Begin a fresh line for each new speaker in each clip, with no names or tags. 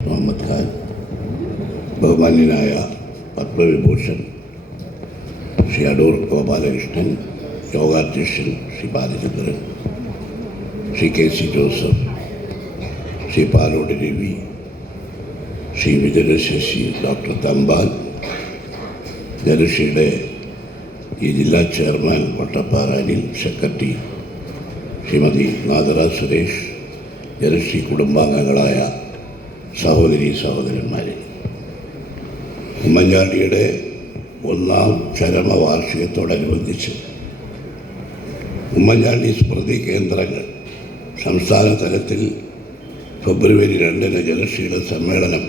മുഹമ്മദ് ഖാൻ ബഹുമാന്യനായ Padma Vibhushan Shri Adoor Gopalakrishnan യോഗാധ്യക്ഷൻ Shri Balachandran Shri K C Joseph Shri Palode Ravi Shri Vijayasasi doctor Thampal ജലശ്രീയുടെ ഈ ജില്ലാ chairman Vattappara Anil secretary Shrimati Nadara Suresh Jalasree കുടുംബാംഗങ്ങളായ സഹോദരി സഹോദരന്മാരെ ഉമ്മൻചാണ്ടിയുടെ ഒന്നാം ചരമവാർഷികത്തോടനുബന്ധിച്ച് ഉമ്മൻചാണ്ടി സ്മൃതി കേന്ദ്രങ്ങൾ സംസ്ഥാന തലത്തിൽ ഫെബ്രുവരി രണ്ടിന് ജലശ്രീയുടെ സമ്മേളനം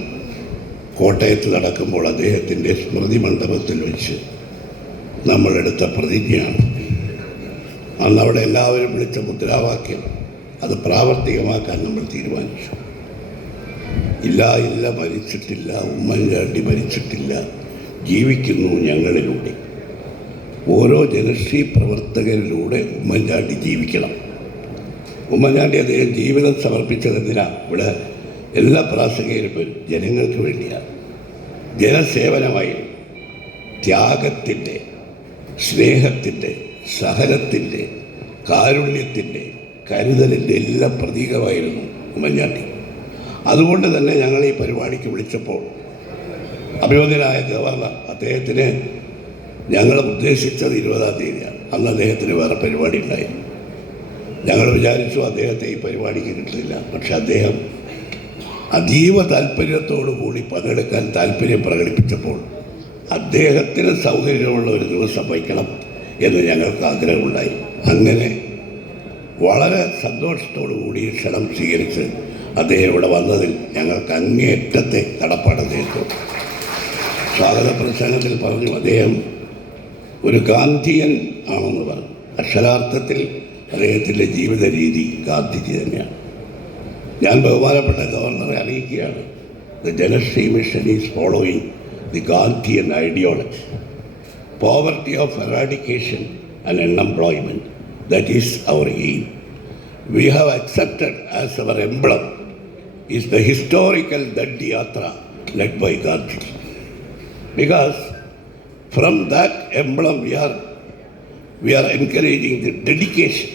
കോട്ടയത്ത് നടക്കുമ്പോൾ അദ്ദേഹത്തിന്റെ സ്മൃതി മണ്ഡപത്തിൽ വെച്ച് നമ്മളെടുത്ത പ്രതിജ്ഞയാണ്. അന്ന് അവിടെ എല്ലാവരും വിളിച്ച മുദ്രാവാക്യം അത് പ്രാവർത്തികമാക്കാൻ നമ്മൾ തീരുമാനിച്ചു. ഇല്ല ഇല്ല മരിച്ചിട്ടില്ല ഉമ്മൻചാണ്ടി മരിച്ചിട്ടില്ല. ജീവിക്കുന്നു ഞങ്ങളിലൂടെ. ഓരോ ജനശ്രീ പ്രവർത്തകരിലൂടെ ഉമ്മൻചാണ്ടി ജീവിക്കണം. ഉമ്മൻചാണ്ടി അദ്ദേഹം ജീവിതം സമർപ്പിച്ചതെന്തിനാ ഇവിടെ എല്ലാ പ്രാസംഗികരും പേരും ജനങ്ങൾക്ക് വേണ്ടിയാണ്. ജനസേവനമായി. ത്യാഗത്തിന്റെ സ്നേഹത്തിന്റെ സഹനത്തിന്റെ കാരുണ്യത്തിന്റെ കരുതലിന്റെ എല്ലാം പ്രതീകമായിരുന്നു ഉമ്മൻചാണ്ടി അതുകൊണ്ട് തന്നെ ഞങ്ങൾ ഈ പരിപാടിക്ക് വിളിച്ചപ്പോൾ അഭിമന്യനായ ഗവർണർ അദ്ദേഹത്തിന് ഞങ്ങൾ ഉദ്ദേശിച്ചത് ഇരുപതാം തീയതിയാണ്. അന്ന് അദ്ദേഹത്തിന് വേറെ പരിപാടി ഉണ്ടായിരുന്നു ഞങ്ങൾ വിചാരിച്ചു അദ്ദേഹത്തെ ഈ പരിപാടിക്ക് കിട്ടില്ല. പക്ഷെ അദ്ദേഹം അതീവ താല്പര്യത്തോടു കൂടി പങ്കെടുക്കാൻ താല്പര്യം പ്രകടിപ്പിച്ചപ്പോൾ അദ്ദേഹത്തിന് സൗകര്യമുള്ള ഒരു ദിവസം വയ്ക്കണം എന്ന് ഞങ്ങൾക്ക് ആഗ്രഹമുണ്ടായി. അങ്ങനെ വളരെ സന്തോഷത്തോടു കൂടി ക്ഷണം സ്വീകരിച്ച് അദ്ദേഹം ഇവിടെ വന്നതിൽ ഞങ്ങൾക്ക് അങ്ങേയറ്റത്തെ കടപ്പാട് ചെയ്തു സ്വാഗത പ്രസംഗത്തിൽ പറഞ്ഞു അദ്ദേഹം ഒരു ഗാന്ധിയൻ ആണെന്ന് പറഞ്ഞു. അക്ഷരാർത്ഥത്തിൽ അദ്ദേഹത്തിന്റെ ജീവിത രീതി ഗാന്ധിജി തന്നെയാണ്. ഞാൻ ബഹുമാനപ്പെട്ട ഗവർണറെ അറിയിക്കുകയാണ്. The Janasree mission is following the Gandhian ideology poverty of eradication and unemployment that is our aim we have accepted as our emblem is the historical Dandi Yatra led by Gandhi because from that emblem we are we are encouraging the dedication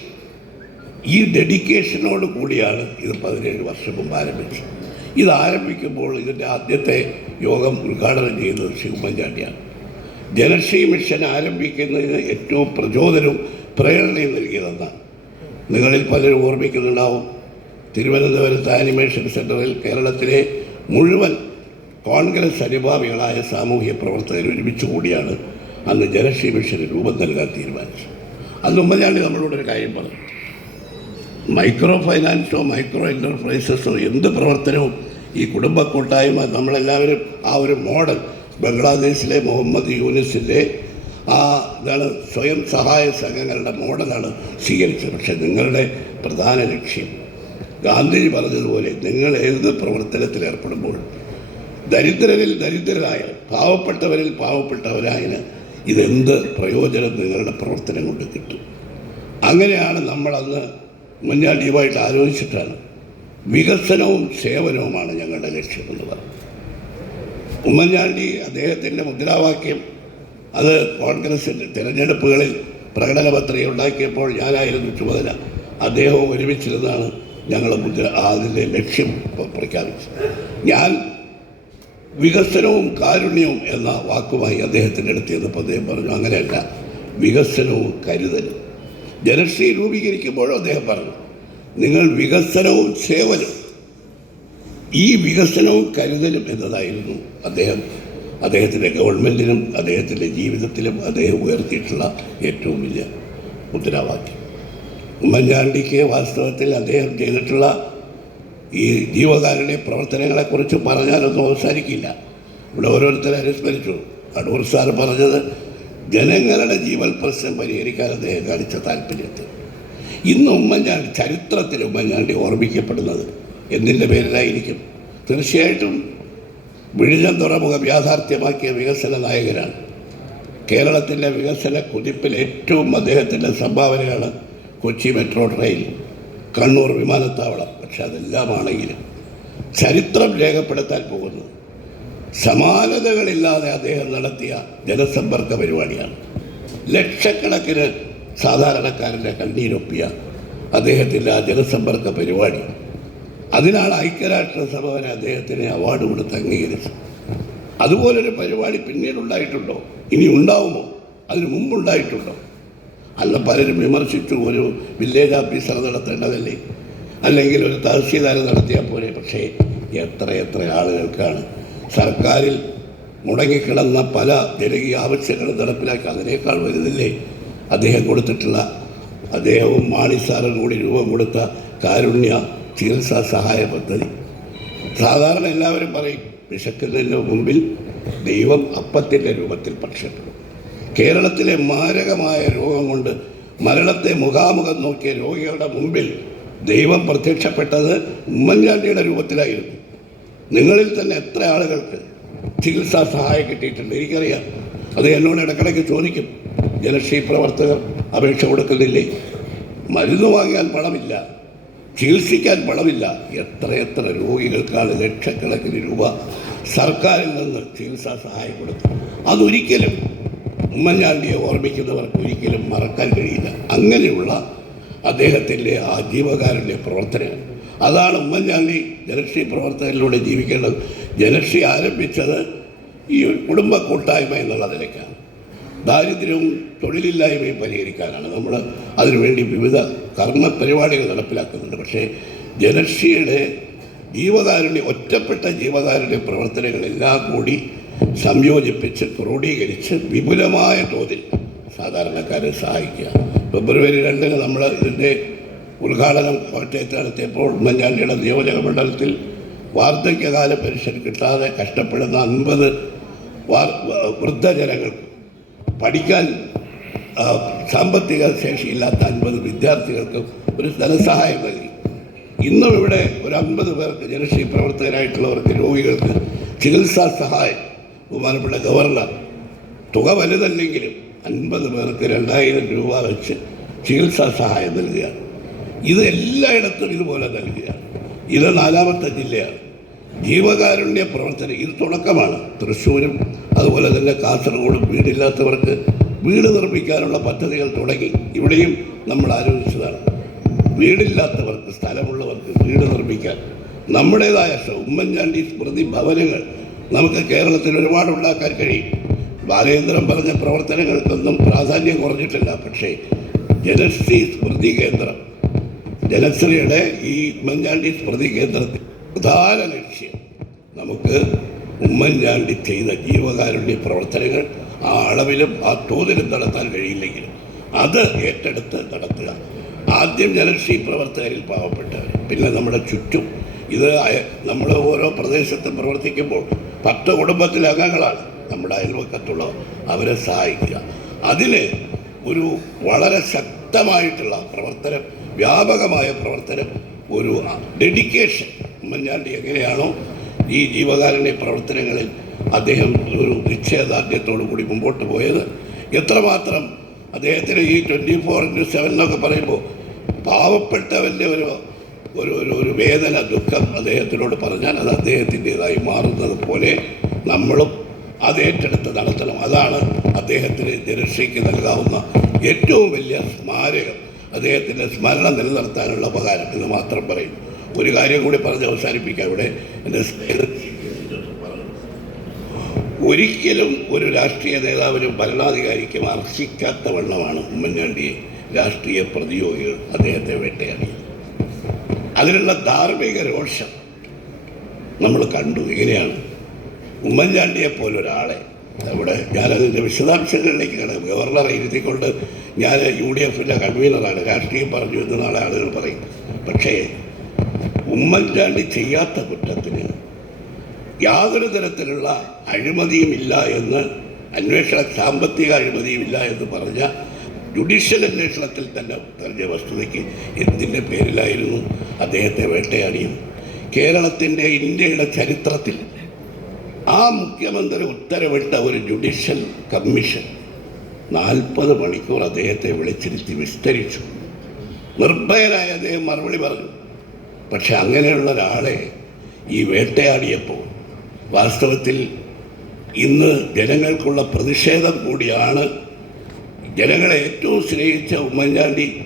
ഈ ഡെഡിക്കേഷനോട് കൂടിയാണ് ഇത് പതിനേഴ് വർഷം മുമ്പ് ആരംഭിച്ചത്. ഇത് ആരംഭിക്കുമ്പോൾ ഇതിന്റെ ആദ്യത്തെ യോഗം ഉദ്ഘാടനം ചെയ്യുന്നത് ശിവമഞ്ചാണ്ടിയാണ് ജനശ്രീ മിഷൻ ആരംഭിക്കുന്നതിന് ഏറ്റവും പ്രചോദനവും പ്രേരണയും നൽകിയതെന്നാണ് നിങ്ങളിൽ പലരും ഓർമ്മിക്കുന്നുണ്ടാവും തിരുവനന്തപുരത്ത് ആനിമേഷൻ സെന്ററിൽ കേരളത്തിലെ മുഴുവൻ കോൺഗ്രസ് അനുഭാവികളായ സാമൂഹ്യ പ്രവർത്തകർ ഒരുമിച്ച് കൂടിയാണ് അന്ന് ജനശ്രീ മിഷന് രൂപം നൽകാൻ തീരുമാനിച്ചത്. അന്ന് ഉമ്മൻചാണ്ടി നമ്മളോടൊരു കാര്യം പറഞ്ഞു. മൈക്രോ ഫൈനാൻസോ മൈക്രോ എന്റർപ്രൈസസോ എന്ത് പ്രവർത്തനവും ഈ കുടുംബ കൂട്ടായ്മ നമ്മളെല്ലാവരും ആ ഒരു മോഡൽ ബംഗ്ലാദേശിലെ മുഹമ്മദ് യൂനിസിന്റെ ആ ഇതാണ് സ്വയം സഹായ സംഘങ്ങളുടെ മോഡലാണ് സ്വീകരിച്ചത്. പക്ഷേ നിങ്ങളുടെ പ്രധാന ലക്ഷ്യം ഗാന്ധിജി പറഞ്ഞതുപോലെ നിങ്ങൾ ഏത് പ്രവർത്തനത്തിൽ ഏർപ്പെടുമ്പോൾ ദരിദ്രരിൽ ദരിദ്രരായ പാവപ്പെട്ടവരിൽ പാവപ്പെട്ടവരായ ഇതെന്ത് പ്രയോജനം നിങ്ങളുടെ പ്രവർത്തനം കൊണ്ട് കിട്ടും? അങ്ങനെയാണ് നമ്മളന്ന് മുന്നാടിയുമായിട്ട് ആലോചിച്ചിട്ടാണ് വികസനവും സേവനവുമാണ് ഞങ്ങളുടെ ലക്ഷ്യമെന്ന് പറഞ്ഞു ഉമ്മൻചാണ്ടി അദ്ദേഹത്തിന്റെ മുദ്രാവാക്യം അത് കോൺഗ്രസിന്റെ തിരഞ്ഞെടുപ്പുകളിൽ പ്രകടന പത്രിക ഉണ്ടാക്കിയപ്പോൾ ഞാനായിരുന്നു ചുമതല. അദ്ദേഹവും ഒരുമിച്ചിരുന്നാണ് ഞങ്ങൾ മുദ്ര അതിന്റെ ലക്ഷ്യം പ്രഖ്യാപിച്ചു. ഞാൻ വികസനവും കാരുണ്യവും എന്ന വാക്കുമായി അദ്ദേഹത്തിന്റെ അടുത്ത് ചെന്നപ്പോൾ അദ്ദേഹം പറഞ്ഞു അങ്ങനെയല്ല വികസനവും കരുതലും. ജനശ്രീ രൂപീകരിക്കുമ്പോഴും അദ്ദേഹം പറഞ്ഞു നിങ്ങൾ വികസനവും സേവനവും ഈ വികസനവും കരുതലും എന്നതായിരുന്നു അദ്ദേഹം അദ്ദേഹത്തിന്റെ ഗവൺമെന്റിനും അദ്ദേഹത്തിന്റെ ജീവിതത്തിലും അദ്ദേഹം ഉയർത്തിയിട്ടുള്ള ഏറ്റവും വലിയ മുദ്രാവാക്യം ഉമ്മൻചാണ്ടിക്ക് വാസ്തവത്തിൽ അദ്ദേഹം ചെയ്തിട്ടുള്ള ഈ ജീവകാരുണ്യ പ്രവർത്തനങ്ങളെക്കുറിച്ച് പറഞ്ഞാലൊന്നും അവസാനിക്കില്ല. ഇവിടെ ഓരോരുത്തരെ അനുസ്മരിച്ചു. അടൂർ സാർ പറഞ്ഞത് ജനങ്ങളുടെ ജീവൽ പ്രശ്നം പരിഹരിക്കാൻ അദ്ദേഹം കാണിച്ച താല്പര്യത്തിൽ ഇന്ന് ഉമ്മൻചാണ്ടി ചരിത്രത്തിൽ ഉമ്മൻചാണ്ടി ഓർമ്മിക്കപ്പെടുന്നത് എന്തിന്റെ പേരിലായിരിക്കും? തീർച്ചയായിട്ടും വിഴിഞ്ഞം തുറമുഖം യാഥാർത്ഥ്യമാക്കിയ വികസന നായകനാണ്. കേരളത്തിന്റെ വികസന കുതിപ്പിൽ ഏറ്റവും അദ്ദേഹത്തിന്റെ സംഭാവനയാണ് കൊച്ചി മെട്രോ ട്രെയിൻ കണ്ണൂർ വിമാനത്താവളം പക്ഷെ അതെല്ലാമാണെങ്കിലും ചരിത്രം രേഖപ്പെടുത്താൻ പോകുന്നത് സമാനതകളില്ലാതെ അദ്ദേഹം നടത്തിയ ജനസമ്പർക്ക പരിപാടിയാണ്. ലക്ഷക്കണക്കിന് സാധാരണക്കാരന്റെ കണ്ണീരൊപ്പിയ അദ്ദേഹത്തിന്റെ ആ ജനസമ്പർക്ക പരിപാടി. അതിനാണ് ഐക്യരാഷ്ട്രസഭ വരെ അദ്ദേഹത്തിന് അവാർഡ് കൊടുത്ത് അംഗീകരിച്ചത്. അതുപോലൊരു പരിപാടി പിന്നീടുണ്ടായിട്ടുണ്ടോ? ഇനി ഉണ്ടാവുമോ? അതിനു മുമ്പുണ്ടായിട്ടുണ്ടോ? അല്ല പലരും വിമർശിച്ചു ഒരു വില്ലേജ് ഓഫീസർ നടത്തേണ്ടതല്ലേ? അല്ലെങ്കിൽ ഒരു തഹസീൽദാർ നടത്തിയാൽ പോരെ? പക്ഷേ എത്ര എത്ര ആളുകൾക്കാണ് സർക്കാരിൽ മുടങ്ങിക്കിടന്ന പല ജനകീയ ആവശ്യങ്ങളും നടപ്പിലാക്കി അതിനേക്കാൾ വരുന്നില്ലേ അദ്ദേഹം കൊടുത്തിട്ടുള്ള അദ്ദേഹവും മാണി സാറും കൂടി രൂപം കൊടുത്ത കാരുണ്യ ചികിത്സാ സഹായ പദ്ധതി. സാധാരണ എല്ലാവരും പറയും വിശക്കുന്നതിന് മുമ്പിൽ ദൈവം അപ്പത്തിന്റെ രൂപത്തിൽ പക്ഷപ്പെടും കേരളത്തിലെ മാരകമായ രോഗം കൊണ്ട് മരണത്തെ മുഖാമുഖം നോക്കിയ രോഗികളുടെ മുമ്പിൽ ദൈവം പ്രത്യക്ഷപ്പെട്ടത് ഉമ്മൻചാണ്ടിയുടെ രൂപത്തിലായിരുന്നു. നിങ്ങളിൽ തന്നെ എത്ര ആളുകൾക്ക് ചികിത്സാ സഹായം കിട്ടിയിട്ടുണ്ട്? എനിക്കറിയാം. അത് എന്നോട് ഇടക്കിടയ്ക്ക് ചോദിക്കും. ജനശ്രീ പ്രവർത്തകർ അപേക്ഷ കൊടുക്കുന്നില്ലേ? മരുന്ന് വാങ്ങാൻ പണമില്ല ചികിത്സിക്കാൻ പണമില്ല. എത്രയെത്ര രോഗികൾക്കാണ് ലക്ഷക്കണക്കിന് രൂപ സർക്കാരിൽ നിന്ന് ചികിത്സാ സഹായം കൊടുത്തു അതൊരിക്കലും ഉമ്മൻചാണ്ടിയെ ഓർമ്മിക്കുന്നവർക്ക് ഒരിക്കലും മറക്കാൻ കഴിയില്ല. അങ്ങനെയുള്ള അദ്ദേഹത്തിന്റെ ആ ജീവകാരന്റെ പ്രവർത്തനം അതാണ് ഉമ്മൻചാണ്ടി ജനശ്രീ പ്രവർത്തകരിലൂടെ ജീവിക്കേണ്ടത്. ജനശ്രീ ആരംഭിച്ചത് ഈ കുടുംബ കൂട്ടായ്മ എന്നുള്ള നിലയ്ക്കാണ്. ദാരിദ്ര്യവും തൊഴിലില്ലായ്മയും പരിഹരിക്കാനാണ്. നമ്മൾ അതിനുവേണ്ടി വിവിധ കർമ്മ പരിപാടികൾ നടപ്പിലാക്കുന്നുണ്ട്. പക്ഷേ ജനശ്രീയുടെ ജീവകാരുണ്യ ഒറ്റപ്പെട്ട ജീവകാരുണ്യ പ്രവർത്തനങ്ങളെല്ലാം കൂടി സംയോജിപ്പിച്ച് ക്രോഡീകരിച്ച് വിപുലമായ തോതിൽ സാധാരണക്കാരെ സഹായിക്കുക. ഫെബ്രുവരി രണ്ടിന് നമ്മൾ ഇതിന്റെ ഉദ്ഘാടനം കോട്ടയത്ത് നടത്തിയപ്പോൾ ഉമ്മൻചാണ്ടിയുടെ നിയോജക മണ്ഡലത്തിൽ വാർദ്ധക്യകാല പെൻഷൻ കിട്ടാതെ കഷ്ടപ്പെടുന്ന അൻപത് വൃദ്ധജനങ്ങൾ പഠിക്കാൻ സാമ്പത്തിക ശേഷിയില്ലാത്ത അൻപത് വിദ്യാർത്ഥികൾക്ക് ഒരു ധനസഹായം നൽകി. ഇന്നും ഇവിടെ ഒരു അൻപത് പേർക്ക് ജനശ്രീ പ്രവർത്തകരായിട്ടുള്ളവർക്ക് രോഗികൾക്ക് ചികിത്സാ സഹായം ബഹുമാനപ്പെട്ട ഗവർണർ. തുക വലുതല്ലെങ്കിലും അൻപത് പേർക്ക് രണ്ടായിരം രൂപ വെച്ച് ചികിത്സാ സഹായം നൽകുകയാണ്. ഇത് എല്ലായിടത്തും ഇതുപോലെ നൽകുകയാണ്. ഇത് നാലാമത്തെ ജില്ലയാണ്. ജീവകാരുണ്യ പ്രവർത്തനം ഇത് തുടക്കമാണ്. തൃശ്ശൂരും അതുപോലെ തന്നെ കാസർഗോഡും വീടില്ലാത്തവർക്ക് വീട് നിർമ്മിക്കാനുള്ള പദ്ധതികൾ തുടങ്ങി. ഇവിടെയും നമ്മൾ ആലോചിച്ചതാണ്. വീടില്ലാത്തവർക്ക് സ്ഥലമുള്ളവർക്ക് വീട് നിർമ്മിക്കാൻ നമ്മുടേതായ ഉമ്മൻചാണ്ടി സ്മൃതി ഭവനങ്ങൾ നമുക്ക് കേരളത്തിൽ ഒരുപാട് ഉണ്ടാക്കാൻ കഴിയും. ബാലേന്ദ്രൻ പറഞ്ഞ പ്രവർത്തനങ്ങൾക്കൊന്നും പ്രാധാന്യം കുറഞ്ഞിട്ടില്ല. പക്ഷേ ജനശ്രീ സ്മൃതി കേന്ദ്രം ജനശ്രീയുടെ ഈ ഉമ്മൻചാണ്ടി സ്മൃതി കേന്ദ്രത്തിൽ പ്രധാന ലക്ഷ്യം നമുക്ക് ഉമ്മൻചാണ്ടി ചെയ്ത ജീവകാരുണ്യ പ്രവർത്തനങ്ങൾ ആ അളവിലും ആ തോതിലും നടത്താൻ കഴിയില്ലെങ്കിലും അത് ഏറ്റെടുത്ത് നടത്തുക. ആദ്യം ജനശ്രീ പ്രവർത്തകരിൽ പാവപ്പെട്ടവർ പിന്നെ നമ്മുടെ ചുറ്റും. ഇത് നമ്മൾ ഓരോ പ്രദേശത്തും പ്രവർത്തിക്കുമ്പോൾ പത്ത് കുടുംബത്തിലെ അംഗങ്ങളാണ് നമ്മുടെ അയൽവക്കത്തുള്ളവർ അവരെ സഹായിക്കുക. അതിന് ഒരു വളരെ ശക്തമായിട്ടുള്ള പ്രവർത്തനം വ്യാപകമായ പ്രവർത്തനം ഒരു ഡെഡിക്കേഷൻ ഉമ്മൻചാണ്ടി എങ്ങനെയാണോ ഈ ജീവകാരുണ്യ പ്രവർത്തനങ്ങളിൽ അദ്ദേഹം ഒരു നിശ്ചയദാർഢ്യത്തോടു കൂടി മുമ്പോട്ട് പോയത്. എത്രമാത്രം അദ്ദേഹത്തിന് ഈ ട്വന്റി ഫോർ ഇന്റു സെവൻ എന്നൊക്കെ പറയുമ്പോൾ പാവപ്പെട്ടവന്റെ ഒരു ഒരു ഒരു ഒരു വേദന ദുഃഖം അദ്ദേഹത്തിനോട് പറഞ്ഞാൽ അത് അദ്ദേഹത്തിന്റെതായി മാറുന്നത് പോലെ നമ്മളും അത് ഏറ്റെടുത്ത് നടത്തണം. അതാണ് അദ്ദേഹത്തിന് ജനശ്രീക്ക് നൽകാവുന്ന ഏറ്റവും വലിയ സ്മാരകം. അദ്ദേഹത്തിന്റെ സ്മരണ നിലനിർത്താനുള്ള ഉപകാരം എന്ന് മാത്രം പറയും. ഒരു കാര്യം കൂടി പറഞ്ഞ് അവസാനിപ്പിക്കാം ഇവിടെ. എന്റെ ഒരിക്കലും ഒരു രാഷ്ട്രീയ നേതാവിനും ഭരണാധികാരിക്കും അർഹിക്കാത്ത വണ്ണമാണ് ഉമ്മൻചാണ്ടിയെ രാഷ്ട്രീയ പ്രതിയോഗികൾ അദ്ദേഹത്തെ വേട്ടയാടിയത് അതിനുള്ള ധാർമ്മിക രോഷം നമ്മൾ കണ്ടു. ഇങ്ങനെയാണ് ഉമ്മൻചാണ്ടിയെ പോലൊരാളെ അവിടെ ഞാനതിന്റെ വിശദാംശങ്ങളിലേക്ക് കടന്നു. ഗവർണറെ ഇരുത്തിക്കൊണ്ട് ഞാൻ യു ഡി എഫിന്റെ കൺവീനറാണ്. രാഷ്ട്രീയം പറഞ്ഞു എന്ന് നാളെ ആളുകൾ പറയും. പക്ഷേ ഉമ്മൻചാണ്ടി ചെയ്യാത്ത കുറ്റത്തിന് യാതൊരു തരത്തിലുള്ള അഴിമതിയുമില്ല എന്ന് അന്വേഷണ സാമ്പത്തിക അഴിമതിയുമില്ല എന്ന് പറഞ്ഞ ജുഡീഷ്യൽ അന്വേഷണത്തിൽ തന്നെ തെളിഞ്ഞ വസ്തുതയ്ക്ക് എന്തിന്റെ പേരിലായിരുന്നു അദ്ദേഹത്തെ വേട്ടയാടിയത്? കേരളത്തിന്റെ ഇന്ത്യയുടെ ചരിത്രത്തിൽ ആ മുഖ്യമന്ത്രി ഉത്തരവിട്ട ഒരു ജുഡീഷ്യൽ കമ്മീഷൻ നാൽപ്പത് മണിക്കൂർ അദ്ദേഹത്തെ വിളിച്ചിരുത്തി വിസ്തരിച്ചു. നിർഭയനായ അദ്ദേഹം മറുപടി പറഞ്ഞു പക്ഷെ അങ്ങനെയുള്ള ഒരാളെ ഈ വേട്ടയാടിയപ്പോൾ വാസ്തവത്തിൽ ഇന്ന് ജനങ്ങൾക്കുള്ള പ്രതിഷേധം കൂടിയാണ് ജനങ്ങളെ ഏറ്റവും സ്നേഹിച്ച ഉമ്മൻചാണ്ടി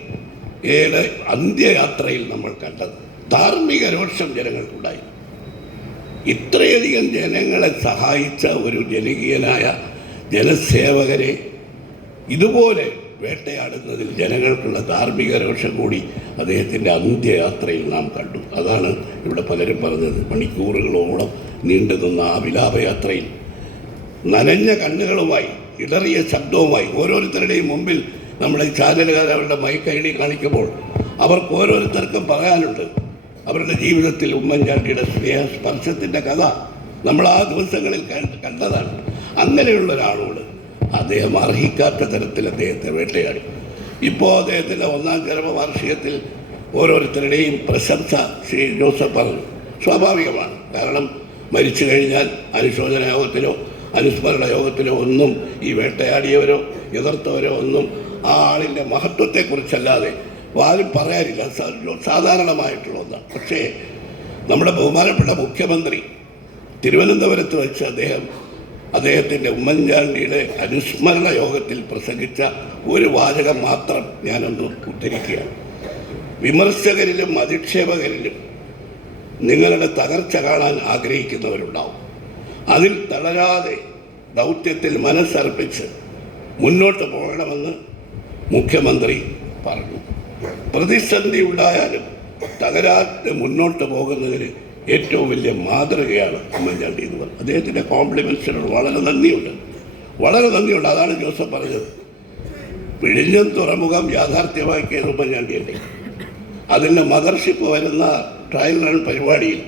ഏറെ അന്ത്യയാത്രയിൽ നമ്മൾ കണ്ടത്. ധാർമ്മിക രോഷം ജനങ്ങൾക്കുണ്ടായി. ഇത്രയധികം ജനങ്ങളെ സഹായിച്ച ഒരു ജനകീയനായ ജനസേവകരെ ഇതുപോലെ വേട്ടയാടുന്നതിൽ ജനങ്ങൾക്കുള്ള ധാർമ്മിക രോഷം കൂടി അദ്ദേഹത്തിന്റെ അന്ത്യയാത്രയിൽ നാം കണ്ടു. അതാണ് ഇവിടെ പലരും പറഞ്ഞത്. മണിക്കൂറുകളോളം നീണ്ടു നിന്ന ആ വിലാപയാത്രയിൽ നനഞ്ഞ കണ്ണുകളുമായി ഇടറിയ ശബ്ദവുമായി ഓരോരുത്തരുടെയും മുമ്പിൽ നമ്മളെ ചാനലുകാർ അവരുടെ മൈക്കൈഡി കാണിക്കുമ്പോൾ അവർക്ക് ഓരോരുത്തർക്കും പറയാനുണ്ട്. അവരുടെ ജീവിതത്തിൽ ഉമ്മൻചാണ്ടിയുടെ സ്നേഹസ്പർശത്തിന്റെ കഥ നമ്മൾ ആ ദിവസങ്ങളിൽ കണ്ട- കണ്ടതാണ്. അങ്ങനെയുള്ള ഒരാളോട് അദ്ദേഹം അർഹിക്കാത്ത തരത്തിൽ അദ്ദേഹത്തെ വേട്ടയാടി. ഇപ്പോൾ അദ്ദേഹത്തിന്റെ ഒന്നാം ചരമവാർഷികത്തിൽ ഓരോരുത്തരുടെയും പ്രശംസ ശ്രീ ജോസഫ് പറഞ്ഞു. സ്വാഭാവികമാണ്. കാരണം മരിച്ചു കഴിഞ്ഞാൽ അനുശോചന യോഗത്തിലോ അനുസ്മരണ യോഗത്തിലോ ഒന്നും ഈ വേട്ടയാടിയവരോ എതിർത്തവരോ ഒന്നും ആ ആളിന്റെ മഹത്വത്തെക്കുറിച്ചല്ലാതെ ആരും പറയാനില്ല. സാധാരണമായിട്ടുള്ള ഒന്നാണ്. പക്ഷേ നമ്മുടെ ബഹുമാനപ്പെട്ട മുഖ്യമന്ത്രി തിരുവനന്തപുരത്ത് വെച്ച് അദ്ദേഹം അദ്ദേഹത്തിന്റെ ഉമ്മൻചാണ്ടിയുടെ അനുസ്മരണ യോഗത്തിൽ പ്രസംഗിച്ച ഒരു വാചകം മാത്രം ഞാനൊന്ന് ഉദ്ധരിക്കുകയാണ്. വിമർശകരിലും അധിക്ഷേപകരിലും നിങ്ങളുടെ തകർച്ച കാണാൻ ആഗ്രഹിക്കുന്നവരുണ്ടാവും. അതിൽ തളരാതെ ദൗത്യത്തിൽ മനസ്സർപ്പിച്ച് മുന്നോട്ട് പോകണമെന്ന് മുഖ്യമന്ത്രി പറഞ്ഞു. പ്രതിസന്ധി ഉണ്ടായാലും തകരാതെ മുന്നോട്ട് പോകുന്നതിന് ഏറ്റവും വലിയ മാതൃകയാണ് ഉമ്മൻചാണ്ടി എന്ന് പറഞ്ഞത് അദ്ദേഹത്തിന്റെ കോംപ്ലിമെൻസിനോട് വളരെ നന്ദിയുണ്ട്. വളരെ നന്ദിയുണ്ട്. അതാണ് ജോസഫ് പറഞ്ഞത്. വിഴിഞ്ഞം തുറമുഖം യാഥാർത്ഥ്യമാക്കിയത് ഉമ്മൻചാണ്ടിയല്ലേ? അതിന്റെ മദർഷിപ്പ് വരുന്ന ട്രയൽ റൺ പരിപാടിയിൽ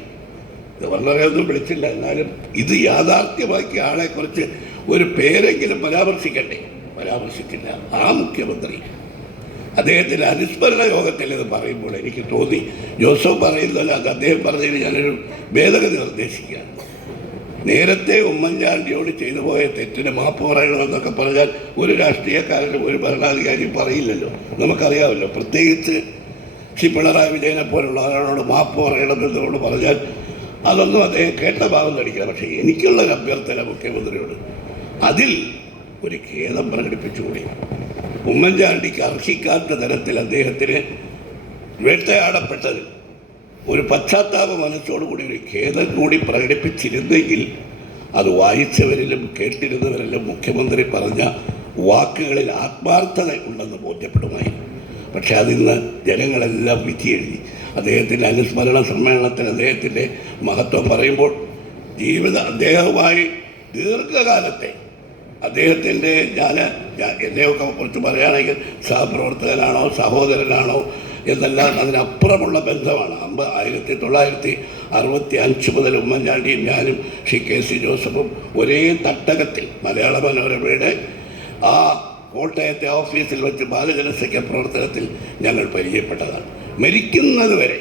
ഒന്നും വിളിച്ചില്ല. എന്നാലും ഇത് യാഥാർത്ഥ്യമാക്കി ആളെ കുറിച്ച് ഒരു പേരെങ്കിലും പരാമർശിക്കണ്ടേ? പരാമർശിച്ചില്ല. ആ മുഖ്യമന്ത്രി. അദ്ദേഹത്തിന്റെ അനുസ്മരണ യോഗത്തിൽ ഇത് പറയുമ്പോൾ എനിക്ക് തോന്നി. ജോസഫ് പറയുന്നതല്ല അത് അദ്ദേഹം പറഞ്ഞതിന് ഞാനൊരു ഭേദഗതി നിർദ്ദേശിക്കുകയാണ്. നേരത്തെ ഉമ്മൻചാണ്ടിയോട് ചെയ്തു പോയ തെറ്റിന് മാപ്പ് പറയണമെന്നൊക്കെ പറഞ്ഞാൽ ഒരു രാഷ്ട്രീയക്കാരനും ഒരു ഭരണാധികാരിയും പറയില്ലല്ലോ. നമുക്കറിയാമല്ലോ പ്രത്യേകിച്ച് ശ്രീ പിണറായി വിജയനെ പോലുള്ള ആളോട് മാപ്പ് പറയണമെന്നോട് പറഞ്ഞാൽ അതൊന്നും അദ്ദേഹം കേട്ട ഭാഗം നടിക്കില്ല പക്ഷേ എനിക്കുള്ള ഒരു അഭ്യർത്ഥന മുഖ്യമന്ത്രിയോട്. അതിൽ ഒരു ഖേദം പ്രകടിപ്പിച്ചുകൂടി. ഉമ്മൻചാണ്ടിക്ക് അർഹിക്കാത്ത തരത്തിൽ അദ്ദേഹത്തിന് വേട്ടയാടപ്പെട്ടത് ഒരു പശ്ചാത്താപ മനസ്സോടുകൂടി ഒരു ഖേദം കൂടി പ്രകടിപ്പിച്ചിരുന്നെങ്കിൽ അത് വായിച്ചവരിലും കേട്ടിരുന്നവരിലും മുഖ്യമന്ത്രി പറഞ്ഞ വാക്കുകളിൽ ആത്മാർത്ഥത ഉണ്ടെന്ന് ബോധ്യപ്പെടുമായി പക്ഷെ അതിന്ന് ജനങ്ങളെല്ലാം വിധി എഴുതി അദ്ദേഹത്തിന്റെ അനുസ്മരണ സമ്മേളനത്തിൽ അദ്ദേഹത്തിന്റെ മഹത്വം പറയുമ്പോൾ ജീവിത അദ്ദേഹവുമായി ദീർഘകാലത്തെ അദ്ദേഹത്തിന്റെ ഞാൻ എന്നെയൊക്കെ കുറിച്ച് പറയുകയാണെങ്കിൽ സഹപ്രവർത്തകനാണോ സഹോദരനാണോ എന്നെല്ലാം അതിനപ്പുറമുള്ള ബന്ധമാണ്. അമ്പ ആയിരത്തി തൊള്ളായിരത്തി അറുപത്തി അഞ്ച് മുതൽ ഉമ്മൻചാണ്ടിയും ഞാനും ശ്രീ കെ സി ജോസഫും ഒരേ തട്ടകത്തിൽ മലയാള മനോരമയുടെ ആ കോട്ടയത്തെ ഓഫീസിൽ വെച്ച് ബാലജനസഖ്യ പ്രവർത്തനത്തിൽ ഞങ്ങൾ പരിചയപ്പെട്ടതാണ്. മരിക്കുന്നത് വരെ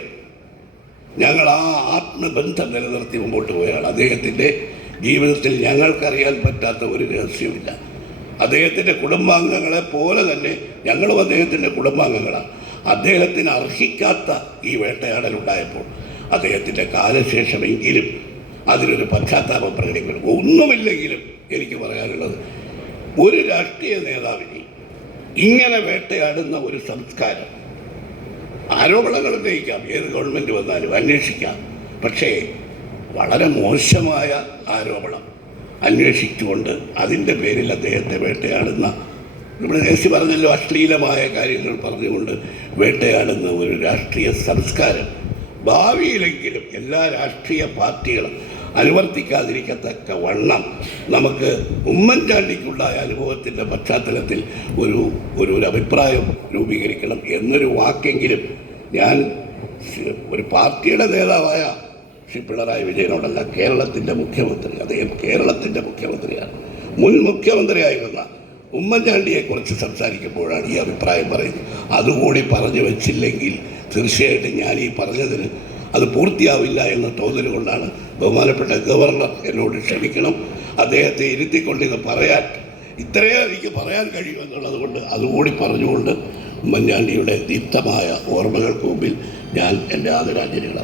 ഞങ്ങൾ ആ ആത്മബന്ധം നിലനിർത്തി മുമ്പോട്ട് പോയാണ്. അദ്ദേഹത്തിന്റെ ജീവിതത്തിൽ ഞങ്ങൾക്കറിയാൻ പറ്റാത്ത ഒരു രഹസ്യമില്ല അദ്ദേഹത്തിന്റെ കുടുംബാംഗങ്ങളെ പോലെ തന്നെ ഞങ്ങളും അദ്ദേഹത്തിന്റെ കുടുംബാംഗങ്ങളാണ്. അദ്ദേഹത്തിന് അർഹിക്കാത്ത ഈ വേട്ടയാടലുണ്ടായപ്പോൾ അദ്ദേഹത്തിന്റെ കാലശേഷമെങ്കിലും അതിനൊരു പശ്ചാത്താപം പ്രകടിപ്പിക്കും ഒന്നുമില്ലെങ്കിലും എനിക്ക് പറയാനുള്ളത് ഒരു രാഷ്ട്രീയ നേതാവിനെ ഇങ്ങനെ വേട്ടയാടുന്ന ഒരു സംസ്കാരം ആരോപണങ്ങൾ ഉന്നയിക്കാം. ഏത് ഗവൺമെന്റ് വന്നാലും അന്വേഷിക്കാം. പക്ഷേ വളരെ മോശമായ ആരോപണം അന്വേഷിച്ചുകൊണ്ട് അതിന്റെ പേരിൽ അദ്ദേഹത്തെ വേട്ടയാടുന്ന നമ്മുടെ ദേശി പറഞ്ഞല്ലോ അശ്ലീലമായ കാര്യങ്ങൾ പറഞ്ഞുകൊണ്ട് വേട്ടയാടുന്ന ഒരു രാഷ്ട്രീയ സംസ്കാരം. ഭാവിയിലെങ്കിലും എല്ലാ രാഷ്ട്രീയ പാർട്ടികളും അനുവർത്തിക്കാതിരിക്കത്തക്ക വണ്ണം നമുക്ക് ഉമ്മൻചാണ്ടിക്കുണ്ടായ അനുഭവത്തിന്റെ പശ്ചാത്തലത്തിൽ ഒരു ഒരു അഭിപ്രായം രൂപീകരിക്കണം എന്നൊരു വാക്കെങ്കിലും ഞാൻ ഒരു പാർട്ടിയുടെ നേതാവായ ശ്രീ പിണറായി വിജയനോടല്ല കേരളത്തിന്റെ മുഖ്യമന്ത്രി അദ്ദേഹം കേരളത്തിന്റെ മുഖ്യമന്ത്രിയാണ്. മുൻ മുഖ്യമന്ത്രിയായിരുന്ന ഉമ്മൻചാണ്ടിയെക്കുറിച്ച് സംസാരിക്കുമ്പോഴാണ് ഈ അഭിപ്രായം പറയുന്നത്. അതുകൂടി പറഞ്ഞു വെച്ചില്ലെങ്കിൽ തീർച്ചയായിട്ടും ഞാൻ ഈ പറഞ്ഞതിന് അത് പൂർത്തിയാവില്ല എന്ന തോന്നൽ കൊണ്ടാണ് ബഹുമാനപ്പെട്ട ഗവർണർ എന്നോട് ക്ഷമിക്കണം. അദ്ദേഹത്തെ ഇരുത്തിക്കൊണ്ട് ഇത് പറയാൻ ഇത്രയേ എനിക്ക് പറയാൻ കഴിയുമെന്നുള്ളത് കൊണ്ട് അതുകൂടി പറഞ്ഞുകൊണ്ട് ഉമ്മൻചാണ്ടിയുടെ ദീപ്തമായ ഓർമ്മകൾക്ക് മുമ്പിൽ ഞാൻ എന്റെ ആദരാഞ്ജലികൾ